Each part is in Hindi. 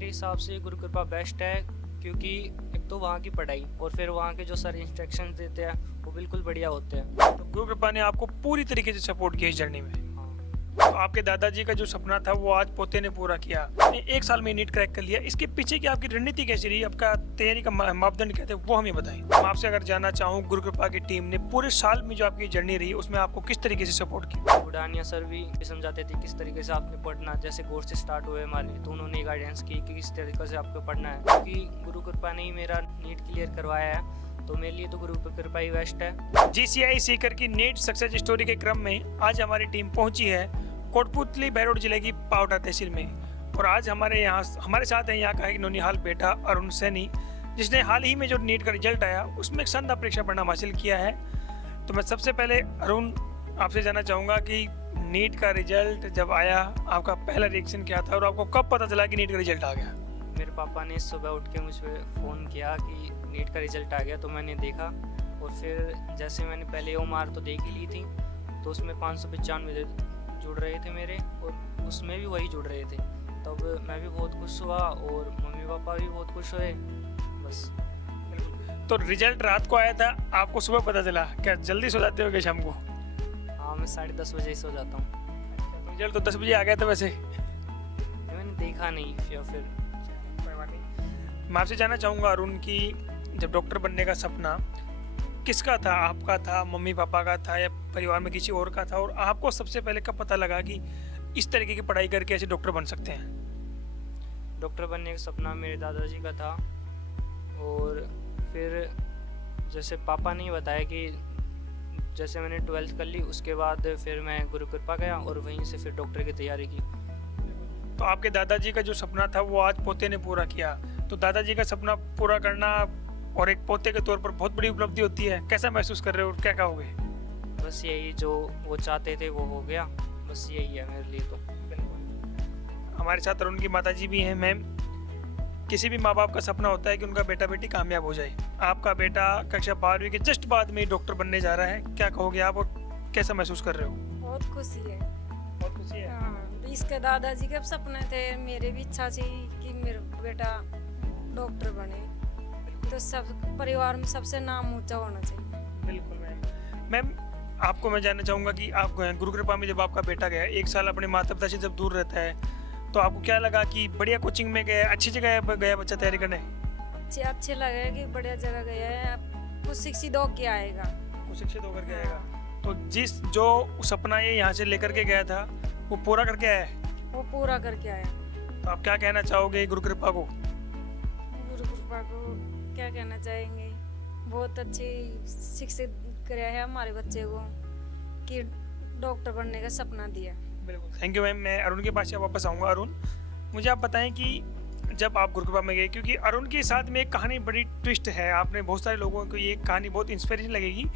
मेरे हिसाब से गुरु कृपा बेस्ट है, क्योंकि एक तो वहाँ की पढ़ाई और फिर वहाँ के जो सर इंस्ट्रक्शंस देते हैं वो बिल्कुल बढ़िया होते हैं। तो गुरु कृपा ने आपको पूरी तरीके से सपोर्ट किया इस जर्नी में। हाँ। तो आपके दादाजी का जो सपना था वो आज पोते ने पूरा किया, एक साल में नीट क्रैक कर लिया। इसके पीछे की आपकी रणनीति कैसी रही, आपका तैयारी का मापदंड क्या थे, वो हमें बताएं। मैं आपसे अगर जानना चाहूँ, गुरु कृपा की टीम ने पूरे साल में जो आपकी जर्नी रही उसमें आपको किस तरीके से सपोर्ट किया? बुढ़ानिया सर भी समझाते थे किस तरीके से आपने पढ़ना, जैसे कोर्स स्टार्ट हुए हमारे तो उन्होंने गाइडेंस की कि किस तरीके से आपको पढ़ना है, क्योंकि गुरु कृपा ने ही मेरा नीट क्लियर करवाया है, तो मेरे लिए तो गुरु कृपा ही बेस्ट है। GCI सीकर की नीट सक्सेस स्टोरी के क्रम में आज हमारी टीम पहुंची है कोटपुतली बहरोड जिले की पावटा तहसील में, और आज हमारे साथ है यहाँ का एक नौनिहाल बेटा अरुण सैनी, जिसने हाल ही में जो नीट का रिजल्ट आया उसमें शानदार परीक्षा परिणाम हासिल किया है। तो मैं सबसे पहले अरुण आपसे जानना चाहूँगा कि नीट का रिजल्ट जब आया आपका पहला रिएक्शन क्या था और आपको कब पता चला कि नीट का रिजल्ट आ गया? मेरे पापा ने सुबह उठ के मुझे फ़ोन किया कि नीट का रिजल्ट आ गया, तो मैंने देखा और फिर जैसे मैंने पहले OMR तो देख ही ली थी, तो उसमें 595 जुड़ रहे थे मेरे और उसमें भी वही जुड़ रहे थे। तब मैं भी बहुत खुश हुआ और मम्मी पापा भी बहुत खुश हुए। बस। तो रिजल्ट रात को आया था, आपको सुबह पता चला? क्या जल्दी सो जाते हो क्या शाम को? हाँ, मैं 10:30 बजे ही सो जाता हूँ। तो रिजल्ट तो 10 बजे आ गया था वैसे? मैंने देखा नहीं या फिर। मैं आपसे जानना चाहूँगा अरुण की जब डॉक्टर बनने का सपना किसका था, आपका था, मम्मी पापा का था या परिवार में किसी और का था, और आपको सबसे पहले कब पता लगा कि इस तरीके की पढ़ाई करके ऐसे डॉक्टर बन सकते हैं? डॉक्टर बनने का सपना मेरे दादाजी का था, और फिर जैसे पापा ने बताया कि जैसे मैंने 12th कर ली उसके बाद फिर मैं गुरु कृपा गया और वहीं से फिर डॉक्टर की तैयारी की। तो आपके दादाजी का जो सपना था वो आज पोते ने पूरा किया, तो दादाजी का सपना पूरा करना और एक पोते के तौर पर बहुत बड़ी उपलब्धि होती है। कैसा महसूस कर रहे हो और क्या कहोगे? बस यही, जो वो चाहते थे वो हो गया, बस यही है मेरे लिए तो। हमारे साथ अरुण की माताजी भी हैं। मैम, किसी भी माँ बाप का सपना होता है कि उनका बेटा बेटी कामयाब हो जाए। आपका बेटा कक्षा 12वीं के जस्ट बाद में ही डॉक्टर बनने जा रहा है, क्या कहोगे आप और कैसा महसूस कर रहे हो? बहुत खुशी है। बहुत खुशी है। हाँ, इसके दादाजी के सपने थे, मेरे भी इच्छा थी कि मेरा बेटा डॉक्टर बने, तो सब परिवार में सबसे नाम ऊंचा होना चाहिए। बिल्कुल मैम। मैम, आपको मैं जानना चाहूँगा कि आप गुरु कृपा में जब आपका बेटा गया, एक साल अपने माता पिता से जब दूर रहता है, तो आपको क्या लगा कि बढ़िया कोचिंग में गया, अच्छी जगह गया बच्चा तैयारी करने? अच्छे लगे कि बढ़िया जगह गया है, कुछ शिक्षित होके आएगा। वो शिक्षित होकर के आएगा। तो जो सपना ये यहाँ से लेकर के गया था वो पूरा करके आया है? वो पूरा करके आया। तो आप क्या कहना चाहोगे गुरु कृपा को? गुरु कृपा को क्या कहना चाहेंगे, बहुत अच्छी शिक्षित कराया है हमारे बच्चे को कि डॉक्टर बनने का सपना दिया। बिल्कुल, थैंक यू मैम। मैं अरुण के पास वापस आऊँगा। अरुण, मुझे आप बताएं कि जब आप गुरु कृपा में गए, क्योंकि अरुण के साथ में एक कहानी बड़ी ट्विस्ट है, आपने बहुत सारे लोगों को ये कहानी बहुत इंस्पिरेशन लगेगी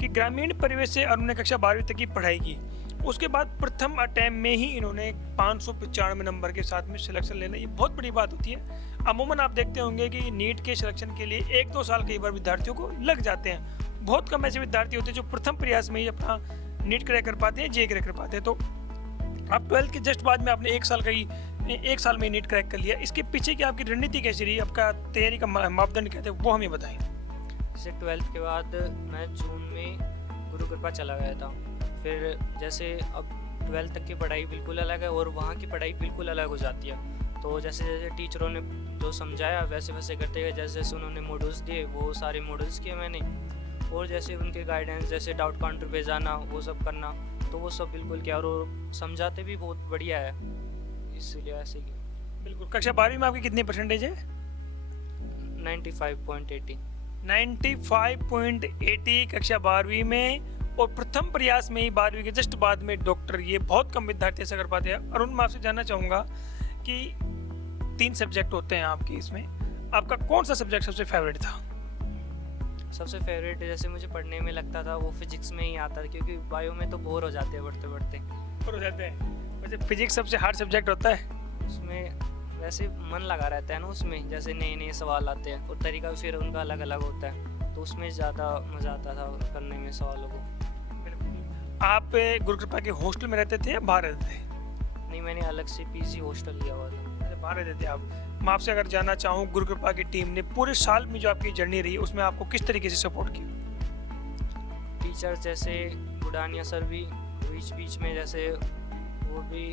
कि ग्रामीण परिवेश से अरुण ने कक्षा 12वीं तक की पढ़ाई की। उसके बाद प्रथम अटैम्प्ट में ही इन्होंने 595 नंबर के साथ में सिलेक्शन लेना, ये बहुत बड़ी बात होती है। अमूमन आप देखते होंगे कि नीट के सिलेक्शन के लिए 1-2 साल कई बार विद्यार्थियों को लग जाते हैं। बहुत कम ऐसे विद्यार्थी होते हैं जो प्रथम प्रयास में ही अपना नीट क्रैक कर पाते हैं, JEE क्रैक कर पाते हैं। तो आप 12th के जस्ट बाद में आपने एक साल में नीट क्रैक कर लिया। इसके पीछे की आपकी रणनीति कैसी रही, आपका तैयारी का मापदंड क्या थे, वो हमें बताएं। जैसे 12th के बाद मैं जून में गुरु कृपा चला गया था। फिर जैसे अब 12th तक की पढ़ाई बिल्कुल अलग है और वहाँ की पढ़ाई बिल्कुल अलग हो जाती है। तो जैसे जैसे टीचरों ने जो समझाया वैसे वैसे करते गए, जैसे जैसे उन्होंने मॉडल्स दिए वो सारे मॉडल्स किए मैंने, और जैसे उनके गाइडेंस, जैसे डाउट काउंटर पे जाना, वो सब करना, तो वो सब बिल्कुल किया, और समझाते भी बहुत बढ़िया है, इसलिए ऐसे ही। बिल्कुल। कक्षा 12वीं में आपकी कितनी परसेंटेज है? 95.80। 95.80 कक्षा 12वीं में, और प्रथम प्रयास में ही 12वीं के जस्ट बाद में डॉक्टर, ये बहुत कम विद्यार्थी ऐसा कर पाते हैं। अरुण, मैं आपसे जानना चाहूँगा कि 3 सब्जेक्ट होते हैं आपके, इसमें आपका कौन सा सब्जेक्ट सबसे फेवरेट था? सबसे फेवरेट जैसे मुझे पढ़ने में लगता था वो फिजिक्स में ही आता था, क्योंकि बायो में तो बोर हो जाते हैं पढ़ते पढ़ते। बोर हो जाते हैं। वैसे फिजिक्स सबसे हार्ड सब्जेक्ट होता है। उसमें वैसे मन लगा रहता है ना, उसमें जैसे नए नए सवाल आते हैं और तरीका भी फिर उनका अलग अलग होता है, तो उसमें ज़्यादा मज़ा आता था करने में सवालों को। आप गुरु कृपा के हॉस्टल में रहते थे या बाहर रहते थे? नहीं, मैंने अलग से PG हॉस्टल लिया हुआ था। बाहर रहते थे आप। मैं आपसे अगर जानना चाहूँ, गुरु कृपा की टीम ने पूरे साल में जो आपकी जर्नी रही उसमें आपको किस तरीके से सपोर्ट किया? टीचर्स जैसे बुढ़ानिया सर भी बीच बीच में जैसे वो भी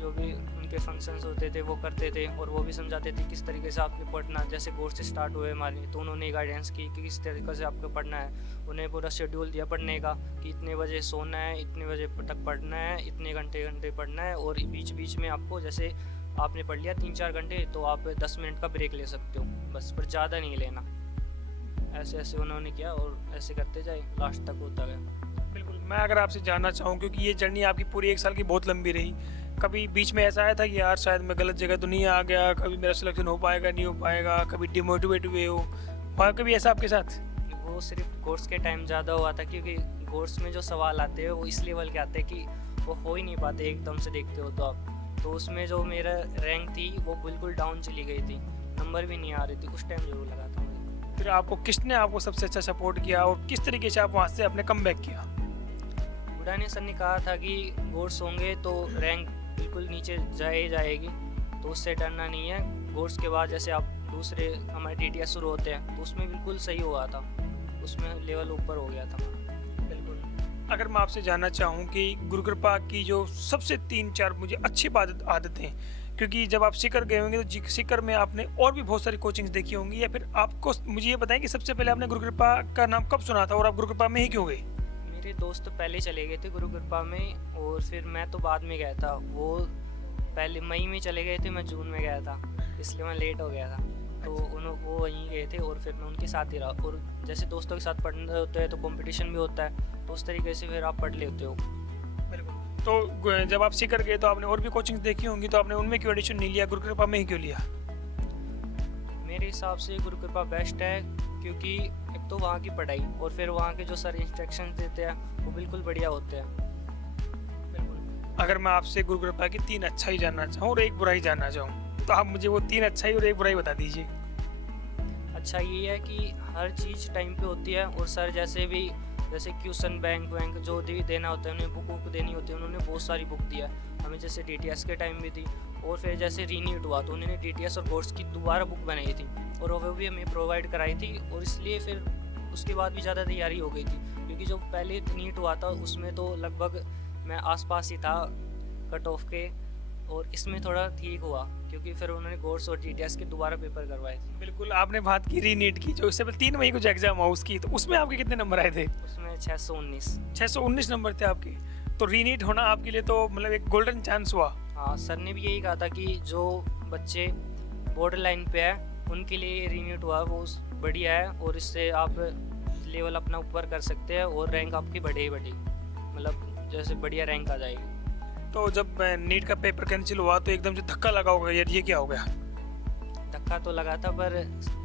जो भी उनके फंक्शंस होते थे वो करते थे, और वो भी समझाते थे किस तरीके से आपके पढ़ना। जैसे कोर्स स्टार्ट हुए हमारे तो उन्होंने गाइडेंस की कि किस तरीके से आपको पढ़ना है। उन्हें पूरा शेड्यूल दिया पढ़ने का कि इतने बजे सोना है, इतने बजे तक पढ़ना है, इतने घंटे पढ़ना है, और बीच बीच में आपको जैसे आपने पढ़ लिया 3-4 घंटे तो आप 10 मिनट का ब्रेक ले सकते हो बस, पर ज़्यादा नहीं लेना। ऐसे ऐसे उन्होंने किया और ऐसे करते जाए लास्ट तक होता गया। बिल्कुल। मैं अगर आपसे जानना चाहूँ, क्योंकि ये जर्नी आपकी पूरी 1 साल की बहुत लंबी रही, कभी बीच में ऐसा आया था कि यार शायद मैं गलत जगह तो नहीं आ गया, कभी मेरा सिलेक्शन हो पाएगा नहीं हो पाएगा, कभी डिमोटिवेट हुए हो, वहाँ कभी ऐसा आपके साथ? वो सिर्फ कोर्स के टाइम ज़्यादा हुआ था, क्योंकि कोर्स में जो सवाल आते हैं वो इस लेवल के आते हैं कि वो हो ही नहीं पाते एकदम से देखते हो तो आप। तो उसमें जो मेरा रैंक थी वो बिल्कुल डाउन चली गई थी, नंबर भी नहीं आ रही थी, उस टाइम जरूर लगा था मुझे। फिर आपको किसने आपको सबसे अच्छा सपोर्ट किया और किस तरीके से आप वहाँ से अपने कमबैक किया? बुढ़ाने सर ने कहा था कि कोर्स होंगे तो रैंक बिल्कुल नीचे जाएगी, तो उससे डरना नहीं है। कोर्स के बाद जैसे आप दूसरे हमारे DTS शुरू होते हैं तो उसमें बिल्कुल सही हुआ था, उसमें लेवल ऊपर हो गया था। बिल्कुल। अगर मैं आपसे जानना चाहूँ कि गुरु कृपा की जो सबसे 3-4 मुझे अच्छी आदतें, क्योंकि जब आप सीकर गए होंगे तो सीकर में आपने और भी बहुत सारी कोचिंग्स देखी होंगी, या फिर आपको मुझे ये बताएं कि सबसे पहले आपने गुरु कृपा का नाम कब सुना था और आप गुरु कृपा में ही क्यों गए? मेरे दोस्त पहले चले गए थे गुरु कृपा में, और फिर मैं तो बाद में गया था। वो पहले मई में चले गए थे, मैं जून में गया था, इसलिए मैं लेट हो गया था। तो वो वहीं गए थे और फिर मैं उनके साथ ही रहा। और जैसे दोस्तों के साथ पढ़ने होते हैं तो कंपटीशन भी होता है, तो उस तरीके से फिर आप पढ़ लेते हो। बिल्कुल। तो जब आप सीकर गए तो आपने और भी कोचिंग देखी होंगी, तो आपने उनमें क्यों एडिशन नहीं लिया, गुरु कृपा में ही क्यों लिया? मेरे हिसाब से गुरु कृपा बेस्ट है, क्योंकि एक तो वहाँ की पढ़ाई और फिर वहाँ के जो सर इंस्ट्रक्शन देते हैं वो बिल्कुल बढ़िया होते हैं। बिल्कुल। अगर मैं आपसे गुरु कृपा की 3 अच्छाई जानना चाहूँ और 1 बुराई जानना चाहूँ, तो आप मुझे वो 3 अच्छाई और 1 बुराई बता दीजिए। अच्छा ये है कि हर चीज़ टाइम पे होती है, और सर जैसे क्वेश्चन बैंक जो भी देना होता है, उन्हें बुक देनी होती है, उन्होंने बहुत सारी बुक दिया है हमें, जैसे DTS के टाइम भी थी। और फिर जैसे रीनीट हुआ तो उन्होंने DTS और कोर्स की दोबारा बुक बनाई थी, और वो भी हमें प्रोवाइड कराई थी, और इसलिए फिर उसके बाद भी ज़्यादा तैयारी हो गई थी। क्योंकि जो पहले नीट हुआ था उसमें तो लगभग मैं आसपास ही था कट ऑफ के, और इसमें थोड़ा ठीक हुआ क्योंकि फिर उन्होंने कोर्स और DTS के दोबारा पेपर करवाए थे। बिल्कुल। आपने बात की रीनीट की, जो इससे पहले 3 मई को जो एग्जाम हुआ उसकी, तो उसमें आपके कितने नंबर आए थे? उसमें 619 नंबर थे आपके। तो रीनीट होना आपके लिए तो मतलब एक गोल्डन चांस हुआ। हाँ, सर ने भी यही कहा था कि जो बच्चे बॉर्डर लाइन पे है उनके लिए रीनीट हुआ वो बढ़िया है, और इससे आप लेवल अपना ऊपर कर सकते हैं और रैंक आपकी बढ़े ही बढ़ेगी, मतलब जैसे बढ़िया रैंक आ जाएगी। तो जब नीट का पेपर कैंसिल हुआ तो एकदम से धक्का लगा होगा, यार ये क्या हो गया? धक्का तो लगा था, पर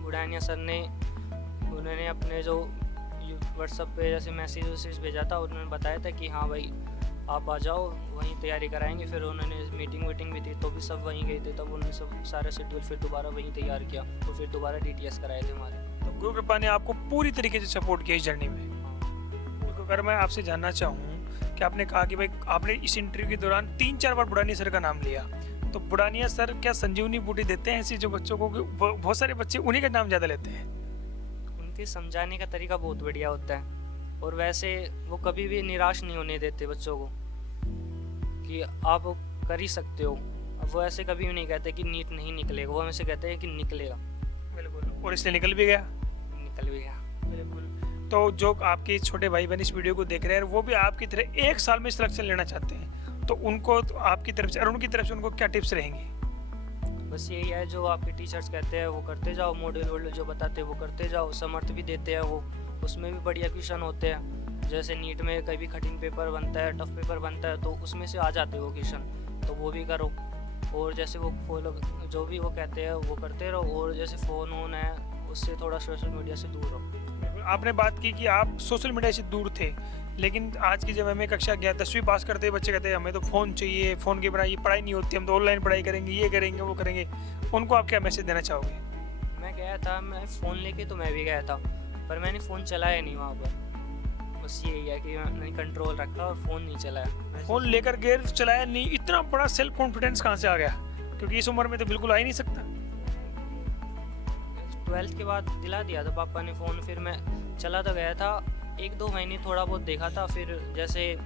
बुढ़ानिया सर ने उन्होंने अपने जो व्हाट्सएप पे जैसे मैसेज भेजा था, उन्होंने बताया था कि हाँ भाई आप आ जाओ, वहीं तैयारी कराएंगे। फिर उन्होंने मीटिंग भी थी तो भी सब वहीं गए थे, तब उन्होंने सब सारा शेड्यूल फिर दोबारा वहीं तैयार किया, तो फिर दोबारा DTS कराए थे हमारे। तो गुरु कृपा ने आपको पूरी तरीके से सपोर्ट किया इस जर्नी में। अगर मैं आपसे जानना चाहूँ कि आपने कहा कि भाई आपने इस इंटरव्यू के दौरान 3-4 बार बुढ़ानिया सर का नाम लिया, तो बुढ़ानिया सर क्या संजीवनी बूटी देते हैं ऐसी जो बच्चों को, बहुत सारे बच्चे उन्हीं का नाम ज़्यादा लेते हैं? उनके समझाने का तरीका बहुत बढ़िया होता है, और वैसे वो कभी भी निराश नहीं होने देते बच्चों को कि आप कर ही सकते हो। अब वो ऐसे कभी भी नहीं कहते कि नीट नहीं निकलेगा, वो हमेशा कहते हैं कि निकलेगा। बिल्कुल। और इसलिए निकल भी गया। बिल्कुल। तो जो आपके छोटे भाई बहन इस वीडियो को देख रहे हैं वो भी आपकी तरह 1 साल में सिलेक्शन लेना चाहते हैं, तो उनको तो आपकी तरफ से, अरुण की तरफ से उनको क्या टिप्स रहेंगी? बस यही है, जो आपके टीचर्स कहते हैं वो करते जाओ, मॉडल वोडल जो बताते हैं वो करते जाओ, समर्थ भी देते हैं वो, उसमें भी बढ़िया क्वेश्चन होते हैं। जैसे नीट में कभी कठिन पेपर बनता है, टफ पेपर बनता है, तो उसमें से आ जाते हैं वो क्वेश्चन, तो वो भी करो। और जैसे वो फॉलो जो भी वो कहते हैं वो करते रहो, और जैसे फ़ोन वोन है उससे थोड़ा सोशल मीडिया से दूर रहो। आपने बात की कि आप सोशल मीडिया से दूर थे, लेकिन आज की जब हमें कक्षा 10वीं पास करते बच्चे कहते हैं हमें तो फ़ोन चाहिए, फ़ोन के बिना ये पढ़ाई नहीं होती, हम तो ऑनलाइन पढ़ाई करेंगे, ये करेंगे वो करेंगे, उनको आप क्या मैसेज देना चाहोगे? मैं गया था, मैं फ़ोन लेके तो मैं भी गया था, पर मैंने फ़ोन चलाया नहीं वहाँ पर। बस यही है कि मैंने कंट्रोल रखा और फ़ोन नहीं चलाया। फ़ोन लेकर गए, चलाया नहीं, इतना बड़ा सेल्फ कॉन्फिडेंस कहाँ से आ गया? क्योंकि इस उम्र में तो बिल्कुल आ ही नहीं सकता। 12th के बाद दिला दिया था पापा ने फ़ोन। फिर मैं चला तो गया था, 1-2 महीने थोड़ा बहुत देखा था। फिर जैसे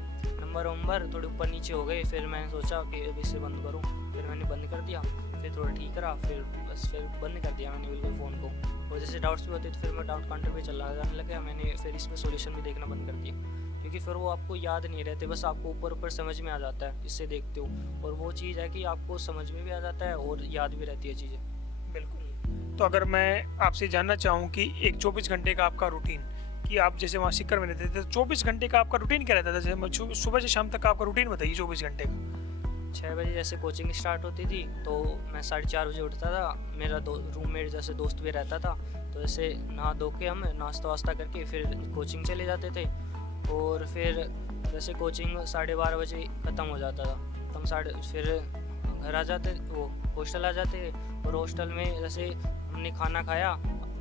नंबर थोड़े ऊपर नीचे हो गए, फिर मैंने सोचा कि अब इसे बंद करूं। फिर मैंने बंद कर दिया, फिर थोड़ा ठीक रहा, फिर बस फिर बंद कर दिया मैंने बिल्कुल फ़ोन को। और जैसे डाउट्स भी होते थे फिर मैं डाउट काउंटर पे चला जाने लगा। मैंने फिर इसमें सॉल्यूशन भी देखना बंद कर दिया, क्योंकि फिर वो आपको याद नहीं रहते, बस आपको ऊपर ऊपर समझ में आ जाता है इससे देखते हो। और वो चीज़ है कि आपको समझ में भी आ जाता है और याद भी रहती है चीज़ें। बिल्कुल। तो अगर मैं आपसे जानना चाहूँ कि एक 24 घंटे का आपका रूटीन, कि आप जैसे वहाँ सीकर में रहते थे, तो 24 घंटे का आपका रूटीन क्या रहता था? जैसे सुबह से शाम तक का आपका रूटीन बताइए 24 घंटे का। 6 बजे जैसे कोचिंग स्टार्ट होती थी तो मैं 4:30 बजे उठता था। मेरा रूममेट जैसे दोस्त भी रहता था, तो ऐसे नहा धो के हम नाश्ता वास्ता करके फिर कोचिंग चले जाते थे। और फिर जैसे कोचिंग 12:30 बजे ख़त्म हो जाता था, तो हम फिर घर आ जाते, वो हॉस्टल आ जाते। और हॉस्टल में जैसे हमने खाना खाया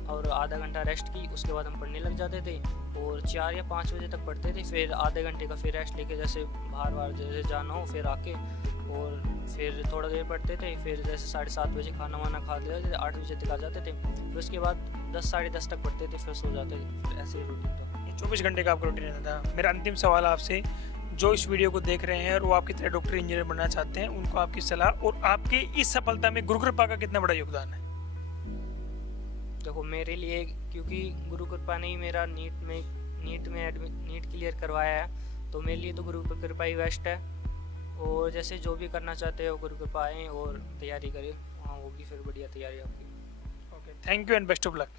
और आधा घंटा रेस्ट की, उसके बाद हम पढ़ने लग जाते थे। और 4 या 5 बजे तक पढ़ते थे। फिर आधे घंटे का फिर रेस्ट लेके जैसे बाहर जैसे जाना हो फिर आके, और फिर थोड़ा देर पढ़ते थे। फिर जैसे 7:30 बजे खाना वाना खा लिया, 8 बजे तक आ जाते थे। फिर उसके बाद 10 साढ़े 10 तक पढ़ते थे, फिर सो जाते थे। फिर ऐसे रूटीन था। ये 24 घंटे का आपका रूटीन रहता था। मेरा अंतिम सवाल आपसे, जो इस वीडियो को देख रहे हैं और वो आपकी तरह डॉक्टर इंजीनियर बनना चाहते हैं, उनको आपकी सलाह और आपके इस सफलता में गुरु कृपा का कितना बड़ा योगदान है? देखो मेरे लिए, क्योंकि गुरु कृपा ने ही मेरा नीट क्लियर करवाया है, तो मेरे लिए तो गुरु कृपा ही बेस्ट है। और जैसे जो भी करना चाहते हो गुरु कृपा आएँ और तैयारी करें, वहाँ होगी फिर बढ़िया तैयारी आपकी। Okay, thank you and best of luck.